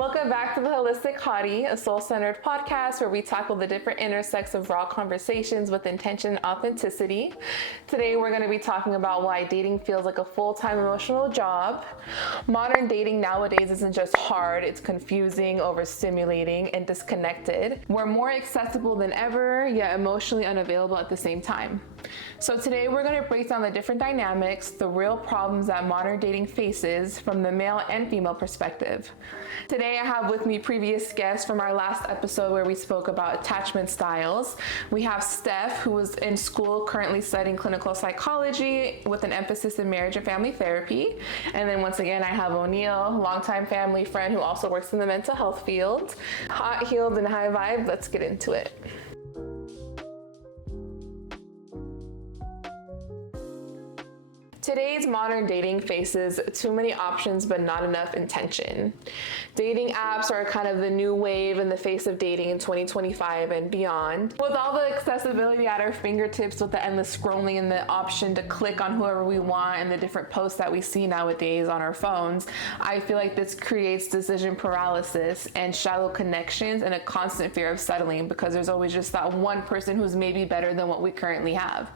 Welcome back to The Holistic Hottie, a soul-centered podcast where we tackle the different intersects of raw conversations with intention and authenticity. Today we're going to be talking about why dating feels like a full-time emotional job. Modern dating nowadays isn't just hard, it's confusing, overstimulating, and disconnected. We're more accessible than ever, yet emotionally unavailable at the same time. So today we're going to break down the different dynamics, the real problems that modern dating faces from the male and female perspective. Today I have with me previous guests from our last episode where we spoke about attachment styles. We have Steph, who is in school currently studying clinical psychology with an emphasis in marriage and family therapy. And then once again, I have O'Neill, longtime family friend who also works in the mental health field. Hot, healed, and high vibe. Let's get into it. Today's modern dating faces too many options but not enough intention. Dating apps are kind of the new wave in the face of dating in 2025 and beyond. With all the accessibility at our fingertips, with the endless scrolling and the option to click on whoever we want and the different posts that we see nowadays on our phones, I feel like this creates decision paralysis and shallow connections and a constant fear of settling because there's always just that one person who's maybe better than what we currently have.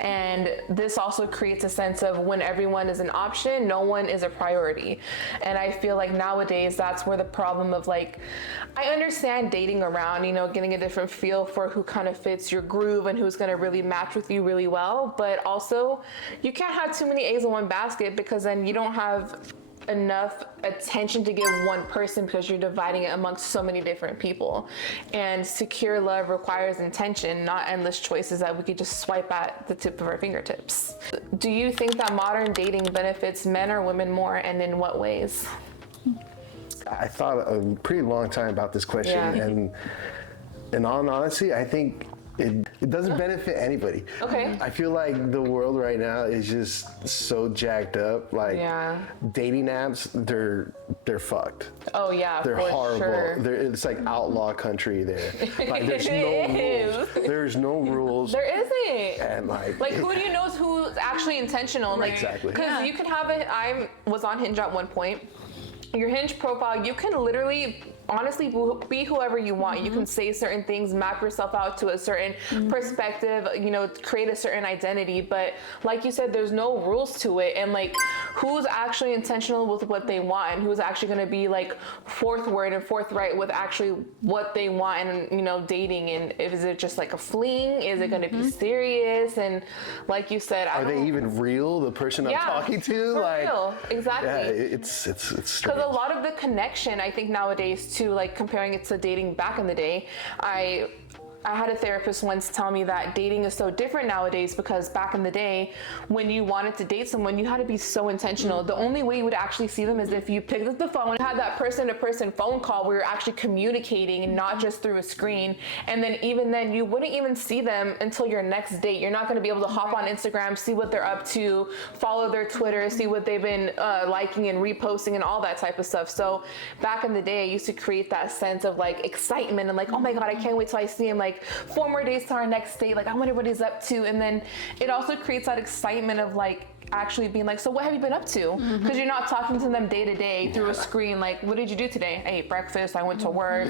And this also creates a sense of when everyone is an option, no one is a priority. And I feel like nowadays that's where the problem of I understand dating around, getting a different feel for who kind of fits your groove and who's going to really match with you really well. But also you can't have too many eggs in one basket because then you don't have enough attention to give one person because you're dividing it amongst so many different people. And secure love requires intention, not endless choices that we could just swipe at the tip of our fingertips. Do you think that modern dating benefits men or women more, and in what ways? I thought a pretty long time about this question, and in all honesty, I think it doesn't benefit anybody. Okay. I feel like the world right now is just so jacked up. Dating apps, they're fucked. Oh yeah, they're horrible. Sure. It's like outlaw country there. There's no rules. There isn't. And who do you know who's actually intentional? Right. Exactly. Because you could have I was on Hinge at one point. Your Hinge profile, you can literally honestly be whoever you want. Mm-hmm. You can say certain things, map yourself out to a certain perspective, create a certain identity. But like you said, there's no rules to it. And who's actually intentional with what they want and who's actually going to be forthward and forthright with actually what they want and, dating. And is it just a fling? Is it going to be serious? And like you said, are they even real? The person I'm talking to? For real. Exactly. Yeah, it's strange. Because a lot of the connection, I think nowadays too, comparing it to dating back in the day, I had a therapist once tell me that dating is so different nowadays because back in the day, when you wanted to date someone, you had to be so intentional. The only way you would actually see them is if you picked up the phone, had that person-to-person phone call where you're actually communicating and not just through a screen. And then even then, you wouldn't even see them until your next date. You're not going to be able to hop on Instagram, see what they're up to, follow their Twitter, see what they've been liking and reposting and all that type of stuff. So back in the day, I used to create that sense of excitement and oh my God, I can't wait till I see him. 4 more days to our next date. I wonder what he's up to. And then it also creates that excitement of actually being so what have you been up to? Because you're not talking to them day to day through a screen. What did you do today? I ate breakfast, I went to work.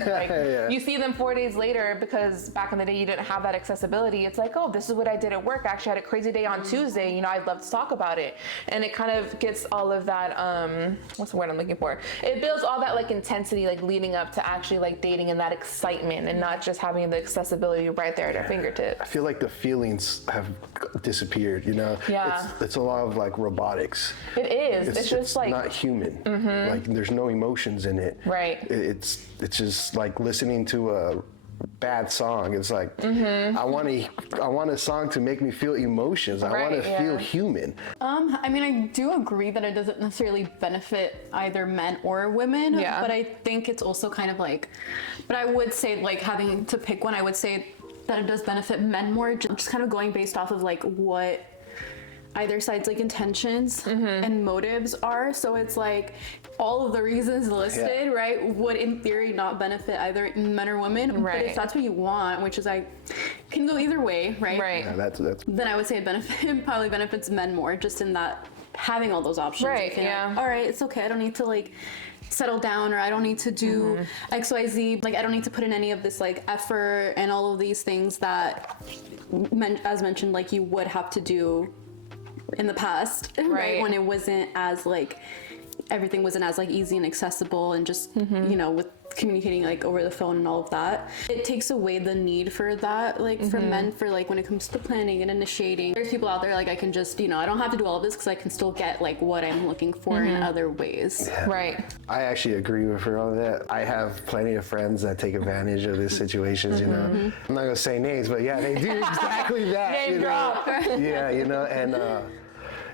You see them 4 days later because back in the day you didn't have that accessibility. It's oh, this is what I did at work. I actually had a crazy day on Tuesday. I'd love to talk about it. And it kind of gets all of that, what's the word I'm looking for? It builds all that intensity leading up to actually dating and that excitement and not just having the accessibility right there at our fingertips. I feel the feelings have disappeared, Yeah. It's a lot of robotics. It is. It's just not human. There's no emotions in it. Right. It's just listening to a bad song. It's I want a song to make me feel emotions. I want to feel human. I do agree that it doesn't necessarily benefit either men or women. Yeah. But I think it's also kind of but I would say having to pick one, I would say that it does benefit men more, just kind of going based off of what either side's intentions and motives are. So it's all of the reasons listed, right, would in theory not benefit either men or women. Right. But if that's what you want, which is can go either way, right? Right. Yeah, that's then I would say it probably benefits men more, just in that having all those options. Right, Like, yeah. all right, it's okay. I don't need to like settle down, or I don't need to do XYZ. Like, I don't need to put in any of this like effort and all of these things that, as mentioned, like you would have to do in the past, right? When it wasn't as like, everything wasn't as like easy and accessible, and just you know, with communicating like over the phone and all of that, it takes away the need for that, like for men, for like when it comes to planning and initiating. There's people out there like, I can just, you know, I don't have to do all of this because I can still get like what I'm looking for in other ways. Right. I actually agree with her on that. I have plenty of friends that take advantage of these situations, you know. I'm not gonna say names, but yeah, they do exactly that. Name you drop. know? Yeah, you know, and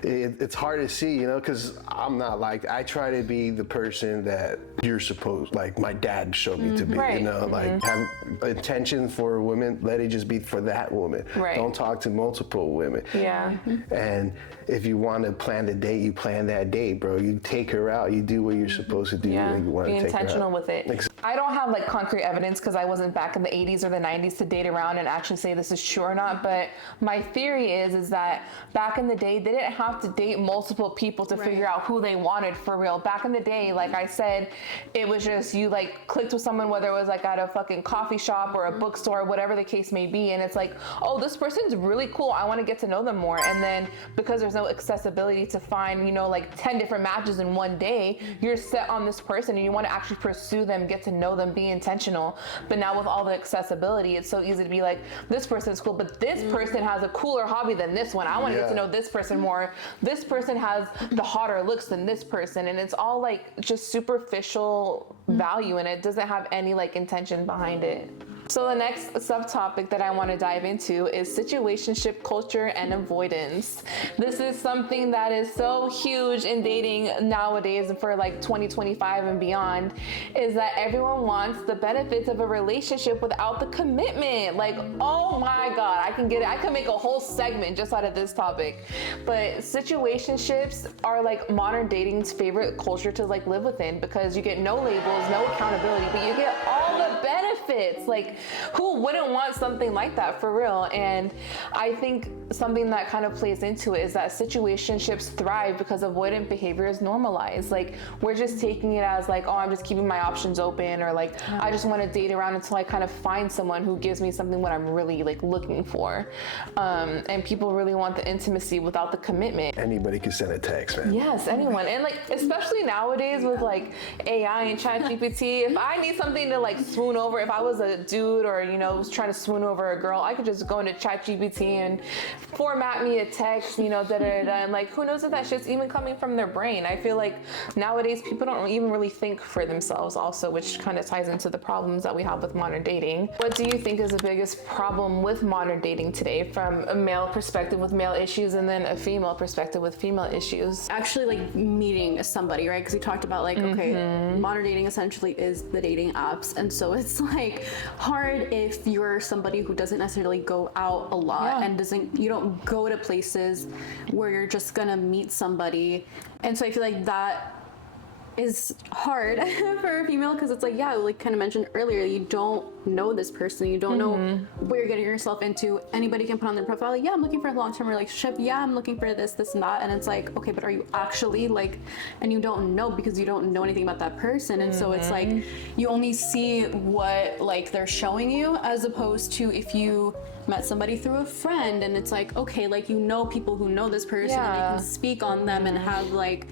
it's hard to see, you know, because I'm not like, I try to be the person that you're supposed, like my dad showed me to be, Right. you know, like have intention for women, let it just be for that woman. Right. Don't talk to multiple women. Yeah. And if you want to plan the date, you plan that date, bro. You take her out, you do what you're supposed to do. Yeah, when you want be to take her intentional out. with it. I don't have like concrete evidence because I wasn't back in the 80s or the 90s to date around and actually say this is true or not. But my theory is that back in the day, they didn't have to date multiple people to figure out who they wanted for real. Back in the day, like I said, it was just you like clicked with someone, whether it was like at a fucking coffee shop or a bookstore, whatever the case may be. And it's like, oh, this person's really cool. I want to get to know them more. And then because there's no accessibility to find, you know, like 10 different matches in one day, you're set on this person and you want to actually pursue them, get to know them, be intentional. But now with all the accessibility, it's so easy to be like, this person's cool, but this person has a cooler hobby than this one. I want to get to know this person more. This person has the hotter looks than this person. And it's all like just superficial value, and it doesn't have any like intention behind it. So the next subtopic that I want to dive into is situationship culture and avoidance. This is something that is so huge in dating nowadays for like 2025 and beyond, is that everyone wants the benefits of a relationship without the commitment. Like, oh my God, I can get it. I can make a whole segment just out of this topic. But situationships are like modern dating's favorite culture to like live within, because you get no labels, no accountability, but you get all the benefits. Like, who wouldn't want something like that for real? And I think something that kind of plays into it is that situationships thrive because avoidant behavior is normalized. Like, we're just taking it as like, oh, I'm just keeping my options open, or like, I just want to date around until I kind of find someone who gives me something what I'm really like looking for. And people really want the intimacy without the commitment. Anybody can send a text, man. Yes, anyone. And like, especially nowadays with like AI and ChatGPT, if I need something to like swoon over, if I was a dude or, you know, was trying to swoon over a girl, I could just go into ChatGPT and format me a text, you know, and like, who knows if that shit's even coming from their brain. I feel like nowadays people don't even really think for themselves also, which kind of ties into the problems that we have with modern dating. What do you think is the biggest problem with modern dating today, from a male perspective with male issues and then a female perspective with female issues? Actually, like meeting somebody, right? Because we talked about like, okay, modern dating essentially is the dating apps, and so it's like hard if you're somebody who doesn't necessarily go out a lot and you don't go to places where you're just gonna meet somebody. And so I feel like that is hard for a female, because it's like, yeah, like kind of mentioned earlier, you don't know this person, you don't know what you're getting yourself into. Anybody can put on their profile, like, yeah, I'm looking for a long-term relationship, yeah, I'm looking for this and that, and it's like, okay, but are you actually like, and you don't know because you don't know anything about that person. And so it's like, you only see what like they're showing you, as opposed to if you met somebody through a friend and it's like, okay, like, you know, people who know this person and you can speak on them and have like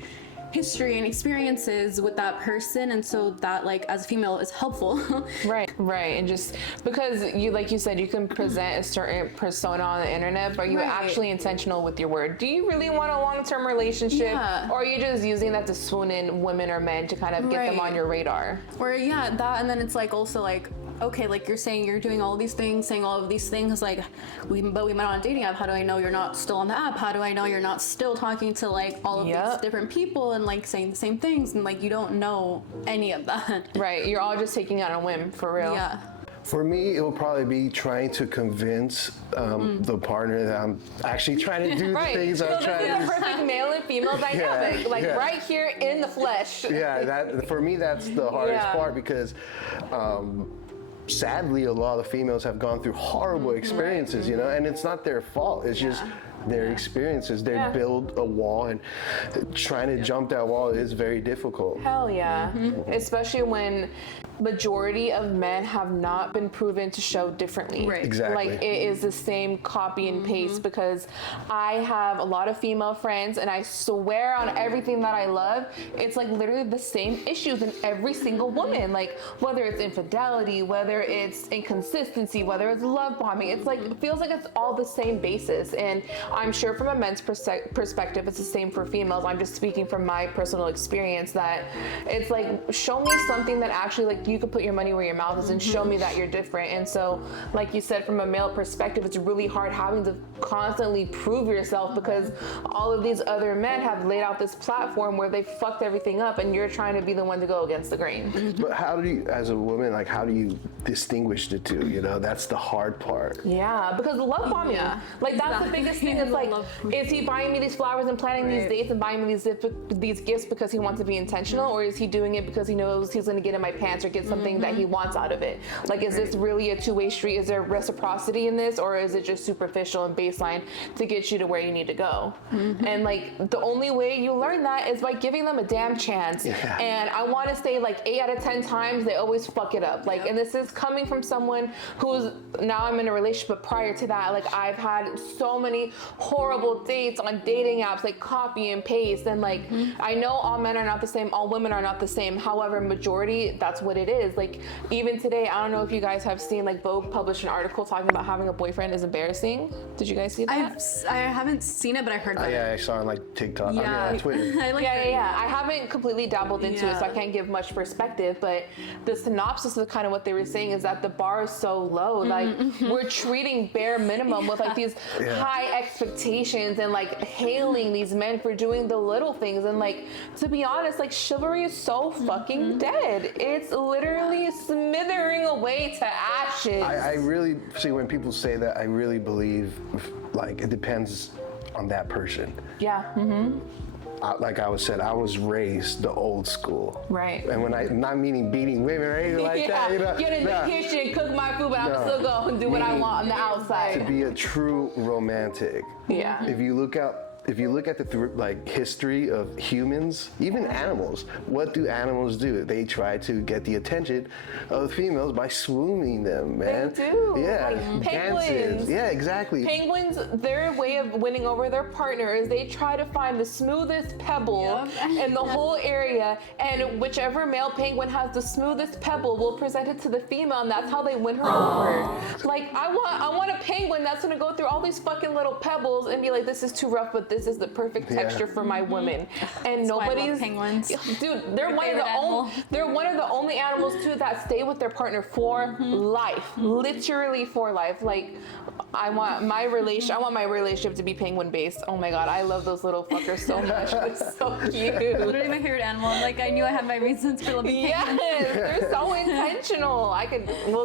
history and experiences with that person, and so that like as a female is helpful. Right. And just because you, like you said, you can present a certain persona on the internet, but are you actually intentional with your word? Do you really want a long-term relationship, or are you just using that to swoon in women or men to kind of get them on your radar? Or that, and then it's like also like, okay, like you're saying you're doing all of these things, saying all of these things, like we met on a dating app. How do I know you're not still on the app? How do I know you're not still talking to like all of these different people and like saying the same things, and like you don't know any of that. Right, you're all just taking it on a whim, for real. Yeah. For me, it will probably be trying to convince the partner that I'm actually trying to do the things I'm trying to do. This is a perfect male and female dynamic, right here in the flesh. That for me, that's the hardest part, because sadly, a lot of females have gone through horrible experiences, you know, and it's not their fault. It's just their experiences. They build a wall, and trying to jump that wall is very difficult. Hell yeah. Especially when majority of men have not been proven to show differently. Right. Exactly. Like it is the same copy and paste, because I have a lot of female friends and I swear on everything that I love, it's like literally the same issues in every single woman. Like whether it's infidelity, whether it's inconsistency, whether it's love bombing, it's like, it feels like it's all the same basis. And I'm sure from a men's perspective, it's the same for females. I'm just speaking from my personal experience that it's like, show me something that actually like you could put your money where your mouth is and show me that you're different. And so, like you said, from a male perspective, it's really hard having to constantly prove yourself, because all of these other men have laid out this platform where they fucked everything up and you're trying to be the one to go against the grain. But how do you, as a woman, like how do you distinguish the two? You know, that's the hard part. Yeah, because love bombing, like that's the biggest thing. It's like, is he buying me these flowers and planning these dates and buying me these gifts because he wants to be intentional, or is he doing it because he knows he's going to get in my pants or get something that he wants out of it? Like, is this really a two-way street? Is there reciprocity in this, or is it just superficial and baseline to get you to where you need to go? And like, the only way you learn that is by giving them a damn chance. And I want to say like 8 out of 10 times they always fuck it up. Like, and this is coming from someone who's, now I'm in a relationship, but prior to that, like I've had so many horrible dates on dating apps, like copy and paste. And like, I know all men are not the same, all women are not the same. However, majority, that's what it is. Like even today, I don't know if you guys have seen, like Vogue published an article talking about having a boyfriend is embarrassing. Did you guys see that? I haven't seen it, but I heard that. Yeah, I saw it on like TikTok. I mean, on Twitter. I haven't completely dabbled into it, so I can't give much perspective, but the synopsis of kind of what they were saying is that the bar is so low. Like we're treating bare minimum with like these high expectations and like hailing these men for doing the little things. And like, to be honest, like chivalry is so fucking dead. It's literally smithering away to ashes. I really see when people say that, I really believe like it depends on that person. Like I was said, I was raised the old school. Right. And when not meaning beating women or anything like that, you know. Get in the kitchen, cook my food, but I'm still going to do what I want on the outside. To be a true romantic. If you look at the history of humans, even animals, what do animals do? They try to get the attention of females by swooning them, man. They do. Yeah. Like penguins. Dances. Yeah, exactly. Penguins, their way of winning over their partner is they try to find the smoothest pebble in the whole area, and whichever male penguin has the smoothest pebble will present it to the female, and that's how they win her over. Like, I want a penguin that's gonna go through all these fucking little pebbles and be like, this is too rough, but this is the perfect texture for my woman. And That's nobody's why I love penguins. Dude, they're one of the only animals too that stay with their partner for life, literally for life. Like, I want my relationship to be penguin based. Oh my god, I love those little fuckers so much. They're so cute. Literally my favorite animal. Like, I knew I had my reasons for loving penguins. Yes, they're so intentional.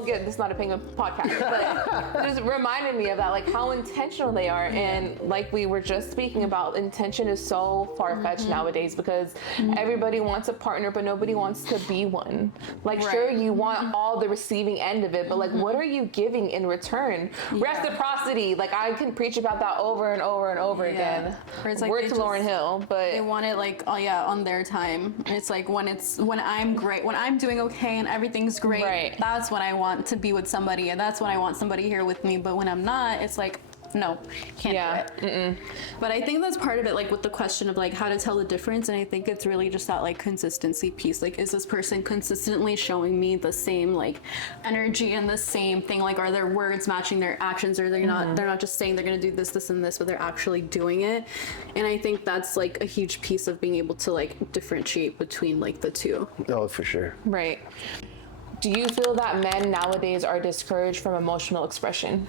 This is not a penguin podcast, but it just reminded me of that, like how intentional they are. And like we were just speaking about, intention is so far-fetched nowadays, because everybody wants a partner, but nobody wants to be one. Like, sure, you want all the receiving end of it, but like, what are you giving in return? Reciprocity. Like, I can preach about that over and over and over again. It's like Word to Lauryn Hill, but they want it like, on their time. It's like when I'm great, when I'm doing okay and everything's great, that's when I want to be with somebody, and that's when I want somebody here with me. But when I'm not, it's like, no, can't do it. But I think that's part of it, like with the question of like how to tell the difference. And I think it's really just that like consistency piece. Like, is this person consistently showing me the same like energy and the same thing? Like, are their words matching their actions, or they're not just saying they're gonna do this, this, and this, but they're actually doing it? And I think that's like a huge piece of being able to like differentiate between like the two. Oh, for sure. Right. Do you feel that men nowadays are discouraged from emotional expression?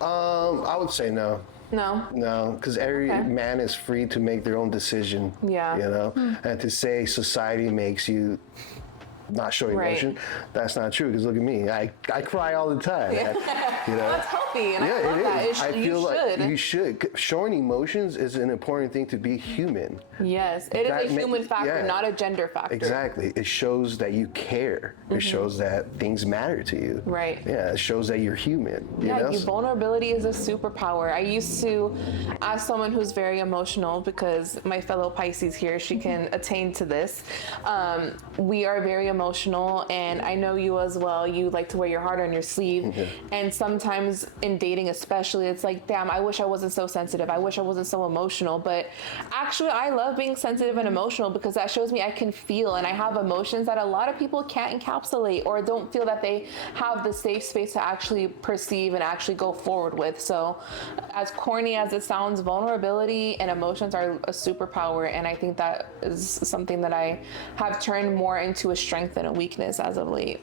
I would say no. No, because every man is free to make their own decision. Yeah. You know, and to say society makes you not show emotion, that's not true. Because look at me, I cry all the time. You know? That's healthy, and Yeah, I love it that. is. I feel like should. you should. Showing emotions is an important thing to be human. Yes, it is a human factor, not a gender factor. Exactly. It shows that you care. It shows that things matter to you. Right. Yeah, it shows that you're human. You know? Vulnerability is a superpower. I used to, as someone who's very emotional, because my fellow Pisces here, she can attain to this. We are very emotional, and I know you as well. You like to wear your heart on your sleeve. And sometimes in dating especially, it's like, damn, I wish I wasn't so sensitive. I wish I wasn't so emotional. But actually, I love being sensitive and emotional because that shows me I can feel, and I have emotions that a lot of people can't encapsulate or don't feel that they have the safe space to actually perceive and actually go forward with. So as corny as it sounds, vulnerability and emotions are a superpower, and I think that is something that I have turned more into a strength than a weakness as of late.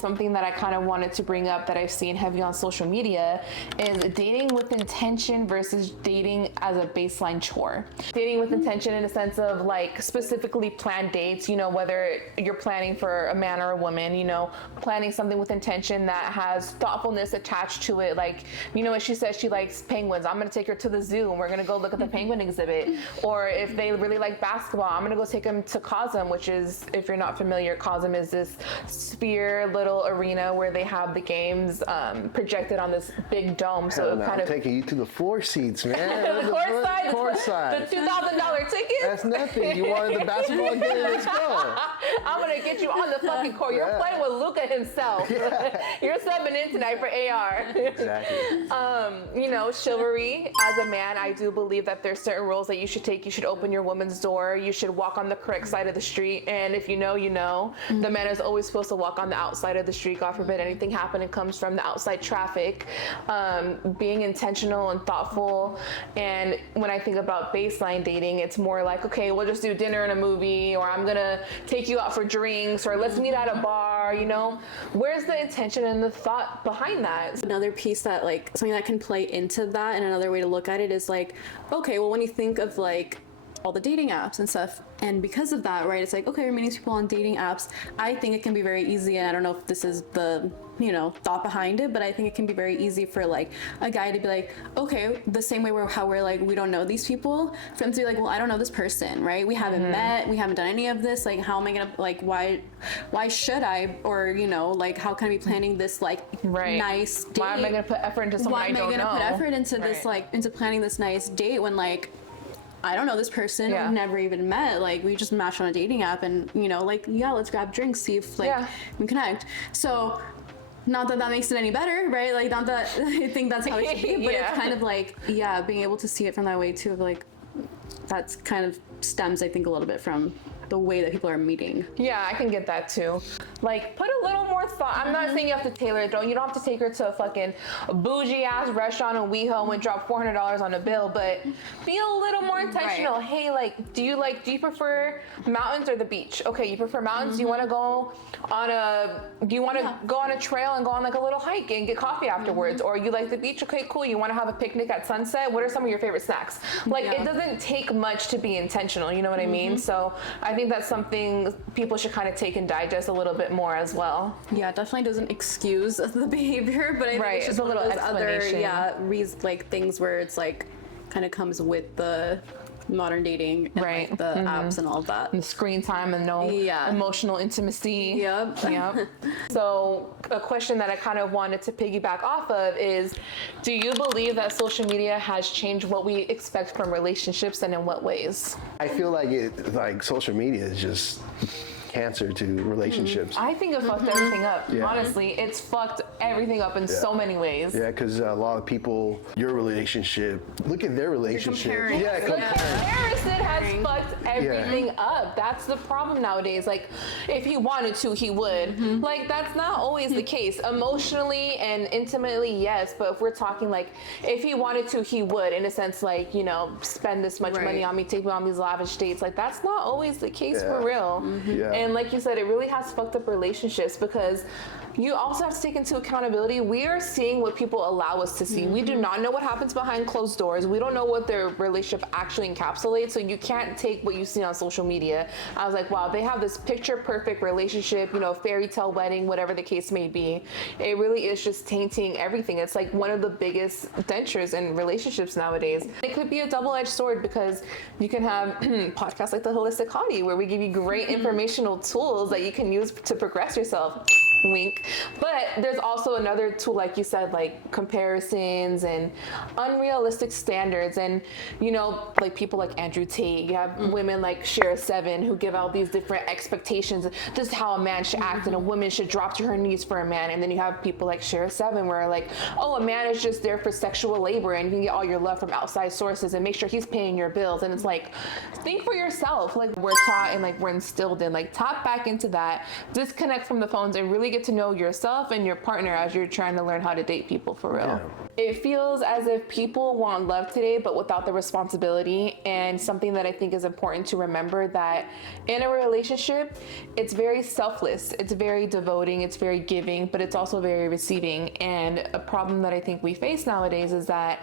Something that I kind of wanted to bring up that I've seen heavy on social media is dating with intention versus dating as a baseline chore. Dating with intention in a sense of like specifically planned dates, you know, whether you're planning for a man or a woman, you know, planning something with intention that has thoughtfulness attached to it. Like, you know, what she says, she likes penguins. I'm going to take her to the zoo and we're going to go look at the penguin exhibit. Or if they really like basketball, I'm going to go take them to Cosm, which is, if you're not familiar, Cosm is this sphere little arena where they have the games projected on this big dome. So it kind I'm taking you to the floor seats, man. The court side, The $2,000 ticket. That's nothing. You wanted the basketball game? Let's go. I'm gonna get you on the fucking court. You're playing with Luca himself. You're subbing in tonight for AR. Exactly. You know, chivalry. As a man, I do believe that there's certain roles that you should take. You should open your woman's door. You should walk on the correct side of the street. And if you know, you know. The man is always supposed to walk on the outside of the street. God forbid anything happen, it comes from the outside traffic. Being intentional and thoughtful. And when I think about baseline dating, it's more like, okay, we'll just do dinner and a movie, or I'm gonna take you out for drinks, or let's meet at a bar, you know? Where's the intention and the thought behind that? Another piece that like something that can play into that, and another way to look at it is like, okay, well, when you think of like all the dating apps and stuff, and because of that, right, it's like, okay, you're meeting people on dating apps. I think it can be very easy, and I don't know if this is the, you know, thought behind it, but I think it can be very easy for like a guy to be like, okay, the same way how we're like, we don't know these people, for them to be like, well, I don't know this person, right? We haven't met, we haven't done any of this, like, how am I gonna, like, why should I, or, you know, like, how can I be planning this, like, nice date? Why am I gonna put effort into something I don't know? Why am I gonna put effort into this, like, into planning this nice date when, like, I don't know this person, we've never even met, like, we just matched on a dating app, and, you know, like, yeah, let's grab drinks, see if, like, we connect. So, not that that makes it any better, right? Like, not that I think that's how it should be, but it's kind of like, being able to see it from that way too, of like, that's kind of stems, I think, a little bit from the way that people are meeting. Yeah, I can get that too. Like, put a little more thought. I'm not saying you have to tailor it, though. You don't have to take her to a fucking bougie ass restaurant in WeHo and drop $400 on a bill, but be a little more intentional. Hey, like, do you prefer mountains or the beach? Okay, you prefer mountains. Do you want to go on a trail and go on like a little hike and get coffee afterwards? Or you like the beach? Okay, cool. You want to have a picnic at sunset? What are some of your favorite snacks? Like, it doesn't take much to be intentional. You know what I mean? So I think that's something people should kind of take and digest a little bit more as well. Yeah, it definitely doesn't excuse the behavior, but I think it's just a little one of those explanation. other like things where it's like kind of comes with the modern dating and like the apps and all of that. And the screen time and no emotional intimacy. Yep. So a question that I kind of wanted to piggyback off of is, do you believe that social media has changed what we expect from relationships, and in what ways? I feel like social media is just cancer to relationships. I think it fucked everything up. Honestly, it's fucked everything up in so many ways. Yeah, because a lot of people, your relationship, look at their relationship. Comparison has fucked everything up. That's the problem nowadays. Like, if he wanted to, he would. Like, that's not always the case. Emotionally and intimately, yes, but if we're talking like, if he wanted to, he would, in a sense, like, you know, spend this much money on me, take me on these lavish dates. Like, that's not always the case for real. And like you said, it really has fucked up relationships, because you also have to take into accountability. We are seeing what people allow us to see. We do not know what happens behind closed doors. We don't know what their relationship actually encapsulates. So you can't take what you see on social media. I was like, wow, they have this picture perfect relationship, you know, fairy tale wedding, whatever the case may be. It really is just tainting everything. It's like one of the biggest dentures in relationships nowadays. It could be a double-edged sword, because you can have podcasts like The Holistic Hottie, where we give you great informational tools that you can use to progress yourself. Wink. But there's also another tool, like you said, like comparisons and unrealistic standards. And, you know, like people like Andrew Tate, you have women like Shara Seven, who give out these different expectations, just how a man should act, and a woman should drop to her knees for a man. And then you have people like Shara Seven, where like, oh, a man is just there for sexual labor, and you can get all your love from outside sources and make sure he's paying your bills. And it's like, think for yourself. Like, we're taught and like we're instilled in, like, tap back into that, disconnect from the phones, and really get to know yourself and your partner as you're trying to learn how to date people for real. Yeah. It feels as if people want love today, but without the responsibility. And something that I think is important to remember, that in a relationship, it's very selfless, it's very devoting, it's very giving, but it's also very receiving. And a problem that I think we face nowadays is that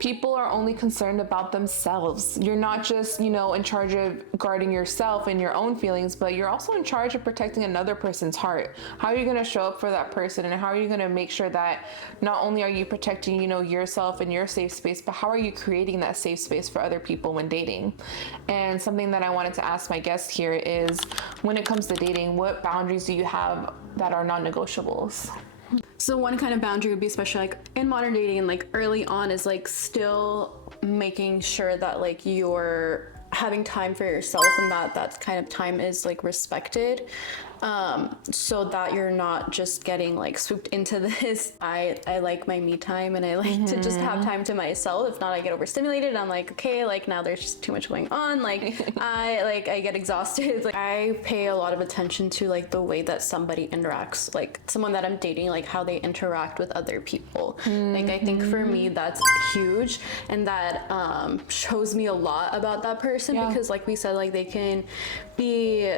people are only concerned about themselves. You're not just, you know, in charge of guarding yourself and your own feelings, but you're also in charge of protecting another person's heart. How are you going to show up for that person? And how are you going to make sure that not only are you protecting, you know, yourself and your safe space, but how are you creating that safe space for other people when dating? And something that I wanted to ask my guest here is, when it comes to dating, what boundaries do you have that are non-negotiables? So one kind of boundary would be, especially like in modern dating, like early on, is like still making sure that like you're having time for yourself, and that kind of time is like respected, so that you're not just getting like swooped into this. I like my me time, and I like to just have time to myself. If not, I get overstimulated. I'm like, okay, like now there's just too much going on. Like I get exhausted. Like, I pay a lot of attention to like the way that somebody interacts, like someone that I'm dating, like how they interact with other people. Like, I think for me that's huge, and that shows me a lot about that person. Because like we said, like they can be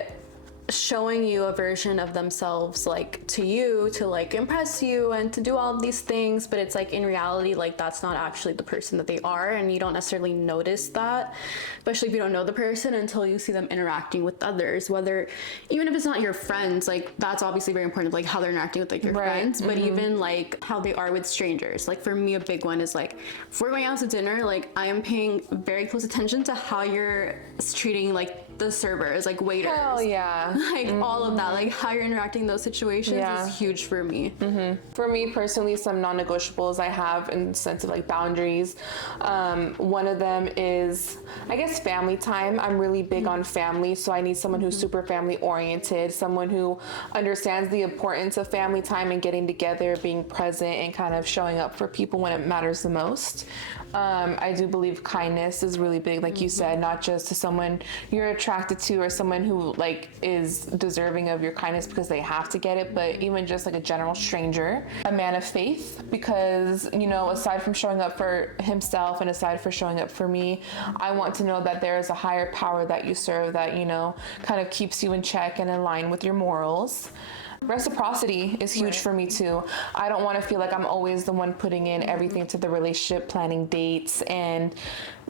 showing you a version of themselves, like to you, to like impress you and to do all of these things, but it's like in reality, like that's not actually the person that they are, and you don't necessarily notice that, especially if you don't know the person, until you see them interacting with others, whether, even if it's not your friends, like that's obviously very important, like how they're interacting with like your friends, but even like how they are with strangers. Like for me, a big one is like, if we're going out to dinner, like I am paying very close attention to how you're treating like the servers, like waiters. Hell yeah. Like all of that, like how you're interacting in those situations is huge for me. For me personally, some non-negotiables I have in the sense of like boundaries. One of them is, I guess, family time. I'm really big on family, so I need someone who's super family oriented, someone who understands the importance of family time and getting together, being present, and kind of showing up for people when it matters the most. I do believe kindness is really big, like you said, not just to someone you're attracted to or someone who like is deserving of your kindness because they have to get it, but even just like a general stranger. A man of faith, because, you know, aside from showing up for himself and aside from showing up for me, I want to know that there is a higher power that you serve that, you know, kind of keeps you in check and in line with your morals. Reciprocity is huge for me too. I don't want to feel like I'm always the one putting in everything to the relationship, planning dates and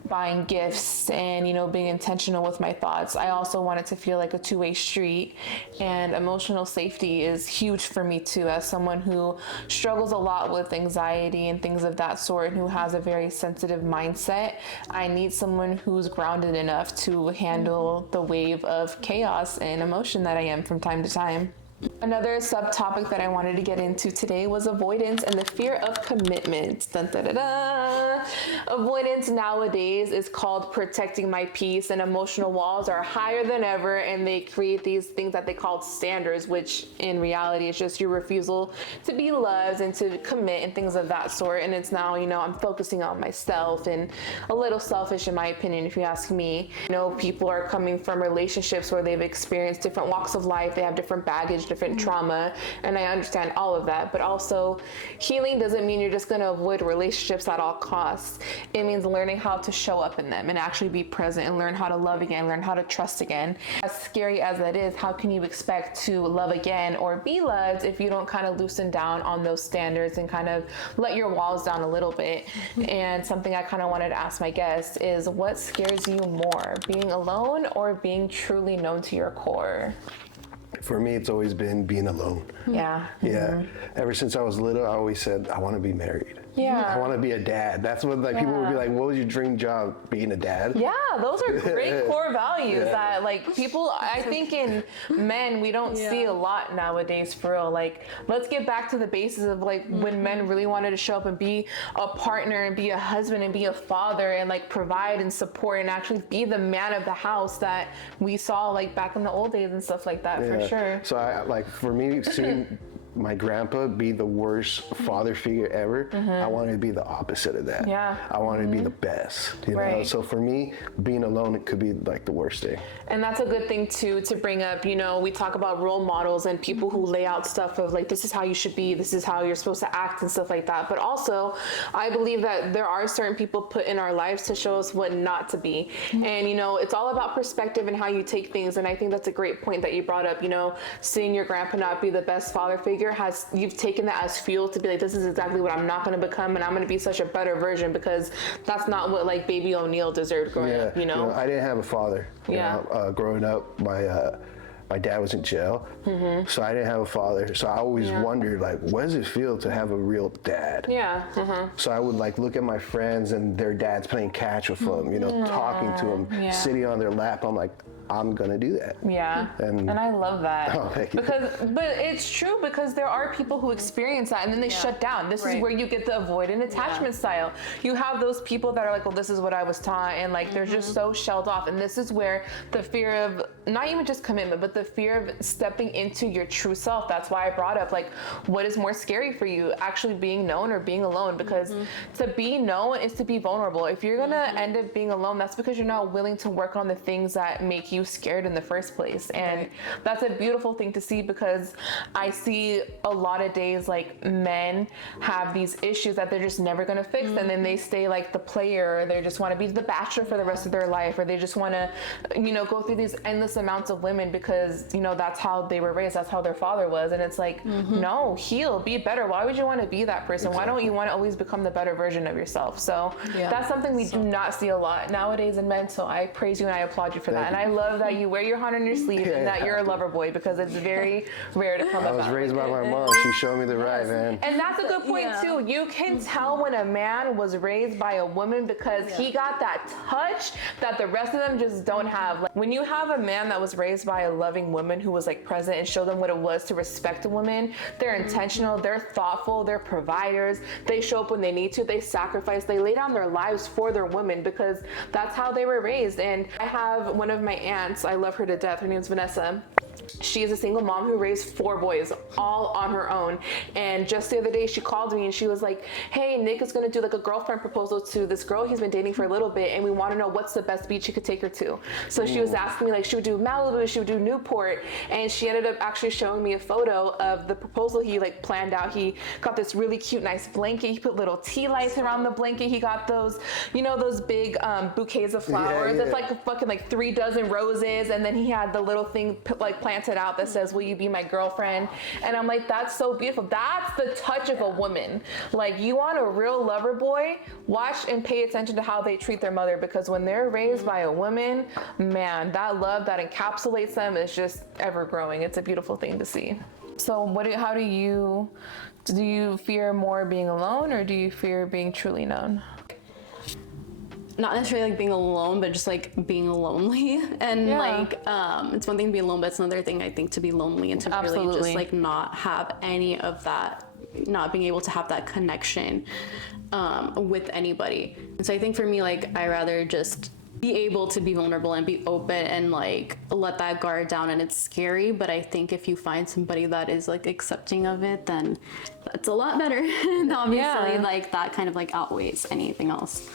buying gifts and, you know, being intentional with my thoughts. I also want it to feel like a two-way street, and emotional safety is huge for me too, as someone who struggles a lot with anxiety and things of that sort, and who has a very sensitive mindset. I need someone who's grounded enough to handle the wave of chaos and emotion that I am from time to time. Another subtopic that I wanted to get into today was avoidance and the fear of commitment. Dun, da, da, da. Avoidance nowadays is called protecting my peace, and emotional walls are higher than ever, and they create these things that they call standards, which in reality is just your refusal to be loved and to commit and things of that sort. And it's now, you know, I'm focusing on myself, and a little selfish in my opinion, if you ask me. You know, people are coming from relationships where they've experienced different walks of life, they have different baggage, different trauma, and I understand all of that, but also healing doesn't mean you're just going to avoid relationships at all costs. lost, it means learning how to show up in them and actually be present and learn how to love again, learn how to trust again. As scary as that is, how can you expect to love again or be loved if you don't kind of loosen down on those standards and kind of let your walls down a little bit? And something I kind of wanted to ask my guests is, what scares you more, being alone or being truly known to your core? For me, it's always been being alone. Yeah. Yeah. Ever since I was little, I always said, I want to be married. Yeah. I want to be a dad. That's what people would be like, what was your dream job? Being a dad? Yeah, those are great core values that like people, I think in men, we don't see a lot nowadays for real. Like, let's get back to the basis of like when men really wanted to show up and be a partner and be a husband and be a father and like provide and support and actually be the man of the house that we saw like back in the old days and stuff like that, for sure. So I like, for me, seeing my grandpa be the worst father figure ever, I wanted to be the opposite of that. Yeah. I wanted to be the best, you know? So for me, being alone, it could be like the worst thing. And that's a good thing too, to bring up, you know, we talk about role models and people who lay out stuff of like, this is how you should be, this is how you're supposed to act and stuff like that. But also, I believe that there are certain people put in our lives to show us what not to be. And, you know, it's all about perspective and how you take things. And I think that's a great point that you brought up, you know, seeing your grandpa not be the best father figure, you've taken that as fuel to be like, this is exactly what I'm not going to become, and I'm going to be such a better version, because that's not what like baby O'Neal deserved growing up, you know? I didn't have a father. You know, growing up, my dad was in jail, so I didn't have a father. So I always wondered, like, what does it feel to have a real dad? So I would like look at my friends and their dads playing catch with them, you know, talking to them, sitting on their lap. I'm like, I'm gonna do that. And I love that. Oh, thank you. But it's true, because there are people who experience that and then they shut down. This is where you get the avoidant attachment style. You have those people that are like, well, this is what I was taught, and like they're just so shelled off. And this is where the fear of not even just commitment, but the fear of stepping into your true self. That's why I brought up like, what is more scary for you, actually being known or being alone? Because to be known is to be vulnerable. If you're gonna end up being alone, that's because you're not willing to work on the things that make you scared in the first place. And that's a beautiful thing to see, because I see a lot of days like men have these issues that they're just never going to fix, and then they stay like the player, or they just want to be the bachelor for the rest of their life, or they just want to, you know, go through these endless amounts of women because, you know, that's how they were raised, that's how their father was. And it's like, no, heal, be better. Why would you want to be that person? Why don't you want to always become the better version of yourself? So that's something we do not see a lot nowadays in men. So I praise you and I applaud you for that. And I love that you wear your heart on your sleeve and that you're a lover boy, because it's very rare to come about. I was raised by my mom. She showed me the right, man. And that's a good point too. You can tell when a man was raised by a woman, because he got that touch that the rest of them just don't have. Like, when you have a man that was raised by a loving woman who was like present and showed them what it was to respect a woman, they're intentional, they're thoughtful, they're providers, they show up when they need to, they sacrifice, they lay down their lives for their women, because that's how they were raised. And I have one of my aunts, I love her to death, her name's Vanessa. She is a single mom who raised 4 boys all on her own. And just the other day she called me and she was like, hey, Nick is gonna do like a girlfriend proposal to this girl he's been dating for a little bit, and we want to know what's the best beach he could take her to. So she was asking me, like, she would do Malibu, she would do Newport, and she ended up actually showing me a photo of the proposal he like planned out. He got this really cute, nice blanket. He put little tea lights around the blanket. He got those, you know, those big bouquets of flowers. It's like a fucking like 3 dozen roses, and then he had the little thing like planted out that says, will you be my girlfriend? And I'm like, that's so beautiful. That's the touch of a woman. Like, you want a real lover boy, watch and pay attention to how they treat their mother, because when they're raised by a woman, man, that love that encapsulates them is just ever growing. It's a beautiful thing to see. So how do you fear more being alone, or do you fear being truly known? Not necessarily like being alone, but just like being lonely. And like, it's one thing to be alone, but it's another thing, I think, to be lonely and to really just like not have any of that, not being able to have that connection with anybody. And so I think for me, like, I rather just be able to be vulnerable and be open and like let that guard down. And it's scary, but I think if you find somebody that is like accepting of it, then that's a lot better. And obviously like that kind of like outweighs anything else.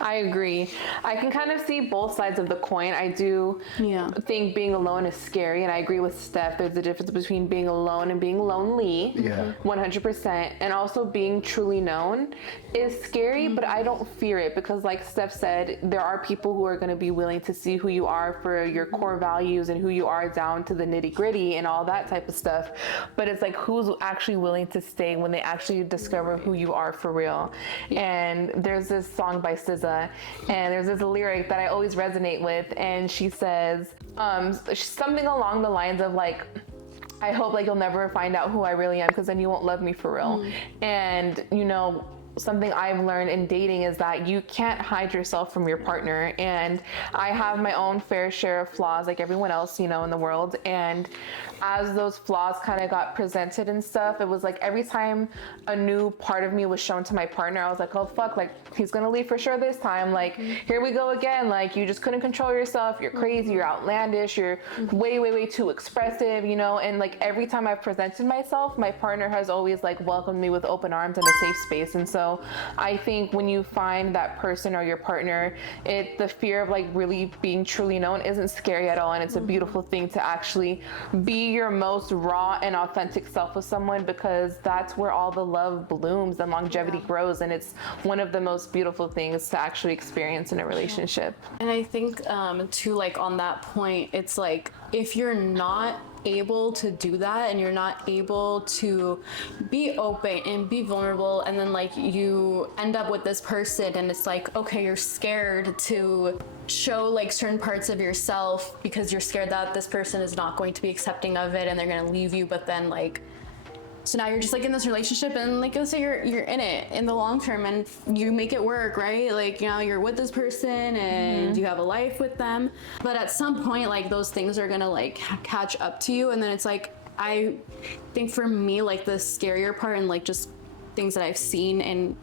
I agree. I can kind of see both sides of the coin. I do think being alone is scary, and I agree with Steph. There's a difference between being alone and being lonely. 100%. And also being truly known is scary, but I don't fear it because, like Steph said, there are people who are going to be willing to see who you are for your core values and who you are down to the nitty gritty and all that type of stuff. But it's like, who's actually willing to stay when they actually discover who you are for real? And there's this song by SZA, and there's this lyric that I always resonate with, and she says something along the lines of like, I hope like you'll never find out who I really am, because then you won't love me for real. And you know, something I've learned in dating is that you can't hide yourself from your partner. And I have my own fair share of flaws like everyone else, you know, in the world. And as those flaws kind of got presented and stuff, it was like every time a new part of me was shown to my partner, I was like, oh fuck, like he's gonna leave for sure this time. Like, here we go again. Like, you just couldn't control yourself. You're crazy. You're outlandish. You're way too expressive, you know? And like every time I've presented myself, my partner has always like welcomed me with open arms and a safe space. And so I think when you find that person or your partner, the fear of like really being truly known isn't scary at all. And it's a beautiful thing to actually be your most raw and authentic self with someone, because that's where all the love blooms and longevity grows. And it's one of the most beautiful things to actually experience in a relationship. And I think too, like on that point, it's like, if you're not able to do that and you're not able to be open and be vulnerable, and then like you end up with this person and it's like, okay, you're scared to show like certain parts of yourself because you're scared that this person is not going to be accepting of it and they're going to leave you. But then like, so now you're just like in this relationship, and like let's say you're in it in the long term and you make it work, right? Like, you know, you're with this person and you have a life with them, but at some point like those things are gonna like catch up to you. And then it's like, I think for me, like the scarier part and like just things that I've seen in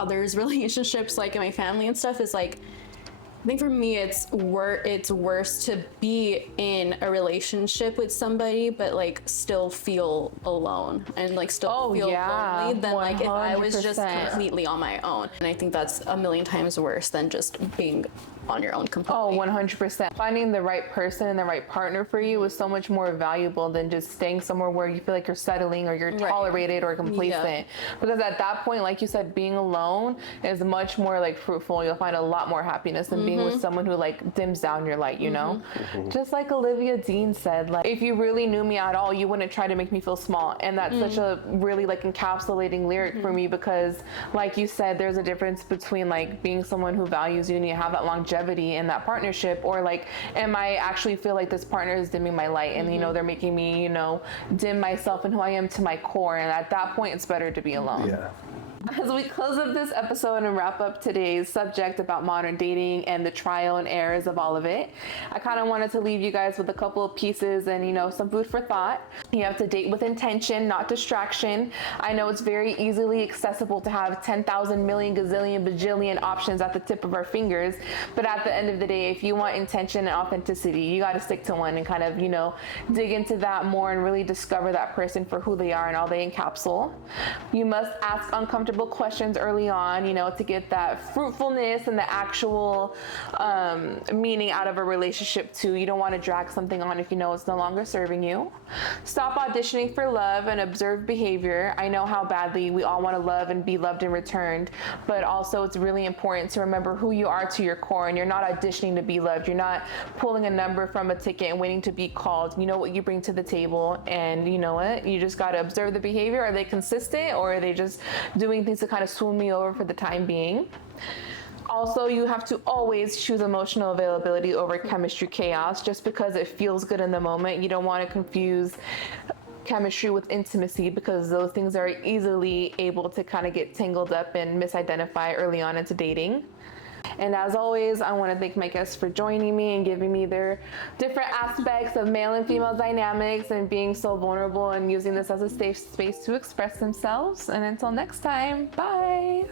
others' relationships, like in my family and stuff, is like, I think for me, it's worse to be in a relationship with somebody, but like still feel alone and like still feel lonely than 100%. Like if I was just completely on my own. And I think that's a million times worse than just being on your own completely. 100%. Finding the right person and the right partner for you is so much more valuable than just staying somewhere where you feel like you're settling or you're tolerated or complacent. Because at that point, like you said, being alone is much more like fruitful. You'll find a lot more happiness than being with someone who like dims down your light, you know? Just like Olivia Dean said, like, if you really knew me at all, you wouldn't try to make me feel small. And that's such a really like encapsulating lyric for me, because like you said, there's a difference between like being someone who values you and you have that longevity in that partnership, or like, am I actually feel like this partner is dimming my light and you know, they're making me, you know, dim myself and who I am to my core. And at that point, it's better to be alone. As we close up this episode and wrap up today's subject about modern dating and the trial and errors of all of it, I kind of wanted to leave you guys with a couple of pieces and, you know, some food for thought. You have to date with intention, not distraction. I know it's very easily accessible to have 10,000 million gazillion bajillion options at the tip of our fingers, but at the end of the day, if you want intention and authenticity, you got to stick to one and kind of, you know, dig into that more and really discover that person for who they are and all they encapsulate. You must ask uncomfortable questions early on, you know, to get that fruitfulness and the actual meaning out of a relationship too. You don't want to drag something on if you know it's no longer serving you. Stop auditioning for love and observe behavior. I know how badly we all want to love and be loved in return, but also it's really important to remember who you are to your core, and you're not auditioning to be loved. You're not pulling a number from a ticket and waiting to be called. You know what you bring to the table, and you know what? You just got to observe the behavior. Are they consistent, or are they just doing things to kind of swoon me over for the time being? Also, you have to always choose emotional availability over chemistry chaos. Just because it feels good in the moment, you don't want to confuse chemistry with intimacy, because those things are easily able to kind of get tangled up and misidentify early on into dating. And as always, I want to thank my guests for joining me and giving me their different aspects of male and female dynamics and being so vulnerable and using this as a safe space to express themselves. And until next time, bye.